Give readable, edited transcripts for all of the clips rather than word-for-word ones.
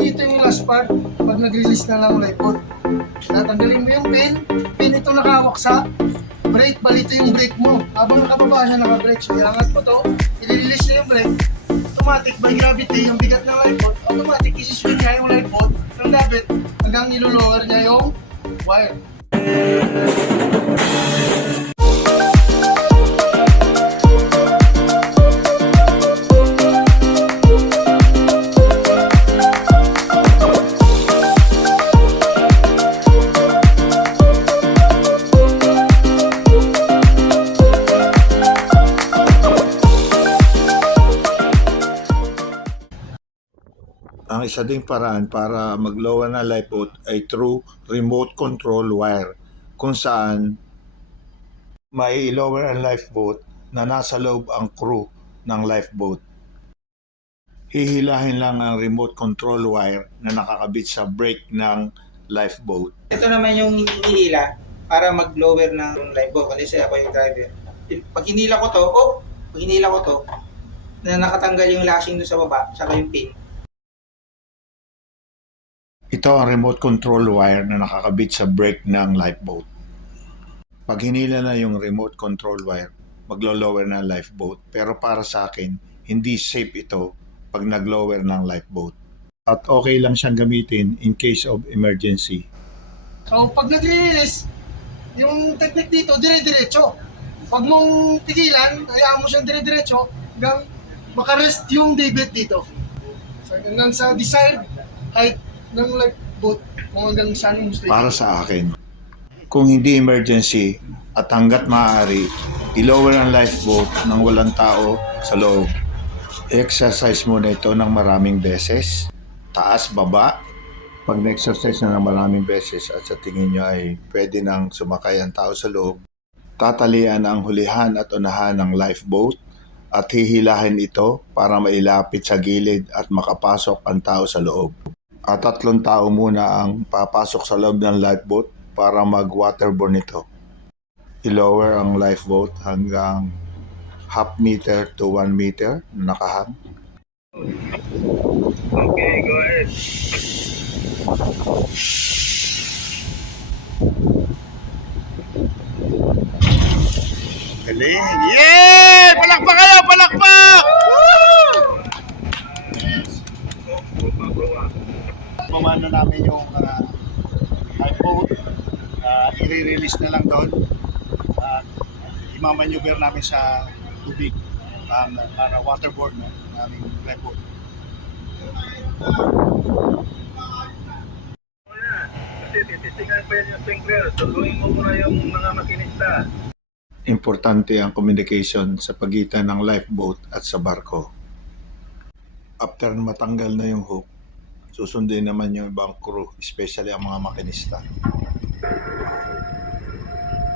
Ito yung last part, pag nag-release na ng lifeboat. Tatanggalin mo yung pin ito nakahawak sa brake, balito yung brake mo. Habang nakababa siya, naka-brake, so iangat mo to, i-release na yung brake, automatic by gravity, yung bigat ng lifeboat, automatic isi-swing niya yung lifeboat ng labit hanggang nilolower niya yung wire. Ang isa ding paraan para mag-lower na lifeboat ay through remote control wire, kung saan may lower ang lifeboat na nasa loob ang crew ng lifeboat. Hihilahin lang ang remote control wire na nakakabit sa brake ng lifeboat. Ito naman yung hinihila para mag-lower ng lifeboat. Kasi ako yung driver. Pag hinila ko to, na nakatanggal yung lashing doon sa baba, saka yung pin. Ito ang remote control wire na nakakabit sa brake ng lifeboat. Pag hinila na yung remote control wire, maglo-lower na lifeboat. Pero para sa akin, hindi safe ito pag nag-lower ng lifeboat. At okay lang siyang gamitin in case of emergency. So pag nag-release, yung technique dito, dire-diretso. Pag mong tigilan, hayaan mo siyang dire-diretso hanggang makarest yung debit dito. So hanggang sa desired height ng lifeboat, kung hanggang saan yung gusto. Para sa akin, kung hindi emergency at hanggat maaari, i-lower ang lifeboat nang walang tao sa loob. I-exercise muna ito ng maraming beses, taas, baba. Pag na-exercise na ng maraming beses at sa tingin nyo ay pwede nang sumakay ang tao sa loob, tatalian ang hulihan at unahan ng lifeboat at hihilahin ito para mailapit sa gilid at makapasok ang tao sa loob. At 3 tao muna ang papasok sa loob ng lifeboat para mag-waterborne ito. I-lower ang lifeboat hanggang half meter to 1 meter na nakahang. Okay, go ahead. Galing! Yay! Palakpak kayo! Palakpak! Mamano namin yung lifeboat. I-release na lang doon. Imamaneuver namin sa tubig para waterborne naming lifeboat. Kasi titisingan pa yan yung sprinkler. Tuloy mo muna yung mga makinista. Importante ang communication sa pagitan ng lifeboat at sa barko. After matanggal na yung hook, susundin naman yung ibang crew, especially ang mga makinista.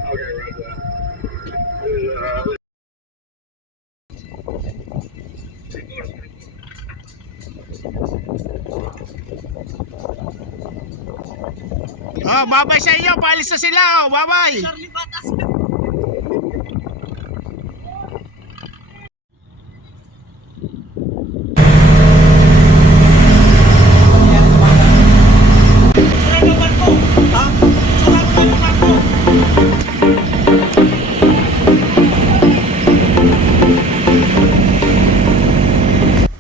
Okay, Roger. Babay sa iyo! Paalis na sila! Babay!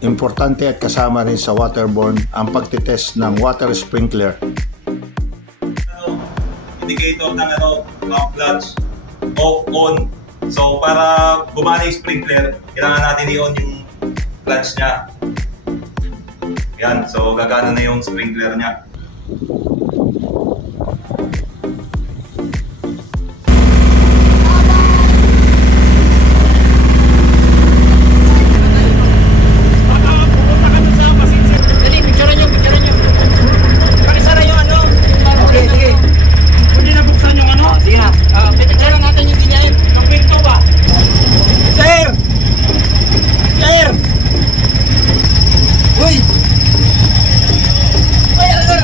Importante at kasama rin sa waterborne ang pagtitest ng water sprinkler. Indicator ng pump clutch off, on. So para gumana yung sprinkler, kailangan natin i-on yung clutch niya. Yan, so gagana na yung sprinkler niya.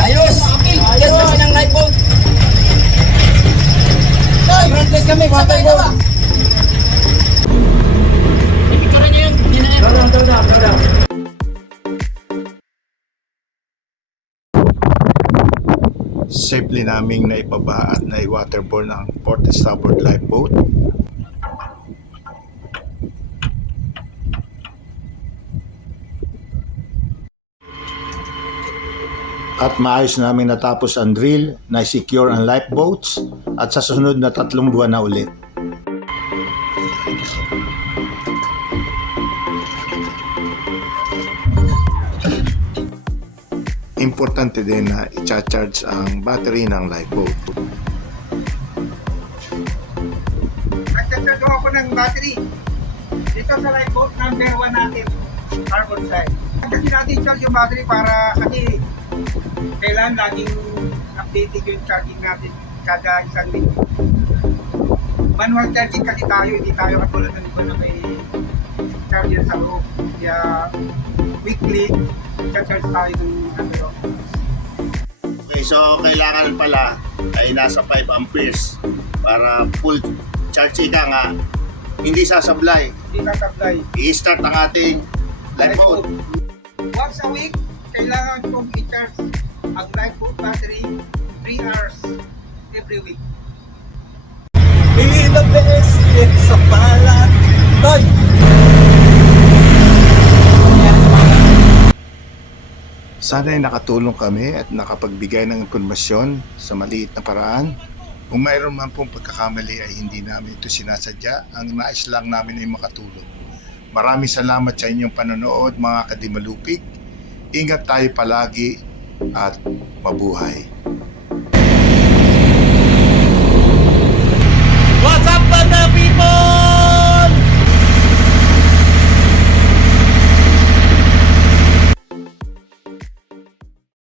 Ayos! Ayos kasi ng lifeboat! Safely naming naibaba at nai-waterborne ang port starboard lifeboat. At maayos namin natapos ang drill, na-secure ang lifeboats at sa susunod na 3 buwan na ulit. Importante din na i-charge ang battery ng lifeboat. Nagtatsago ako ng battery. Dito sa lifeboat, number 1 natin, carbon side. Kasi natin charge yung battery para kasi kailangan laging updated yung charging natin kada isang linggo. Manual charging kasi tayo, hindi tayo katulad ng iba na may charger sa loob. Kaya weekly, charge tayo ng ano. Okay, so kailangan pala ay nasa 5 amperes para full charge ka nga, hindi sasablay. Hindi sasablay. I-start ang ating lifeboat. Once a week, kailangan kong i-charge ang lifeboat battery 3 hours every week. sa palat. Sana'y nakatulong kami at nakapagbigay ng impormasyon sa maliit na paraan. Kung mayroon man pong pagkakamali ay hindi namin ito sinasadya. Ang nais lang namin ay makatulong. Maraming salamat sa inyong panonood mga kadimalupig. Ingat tayo palagi at mabuhay.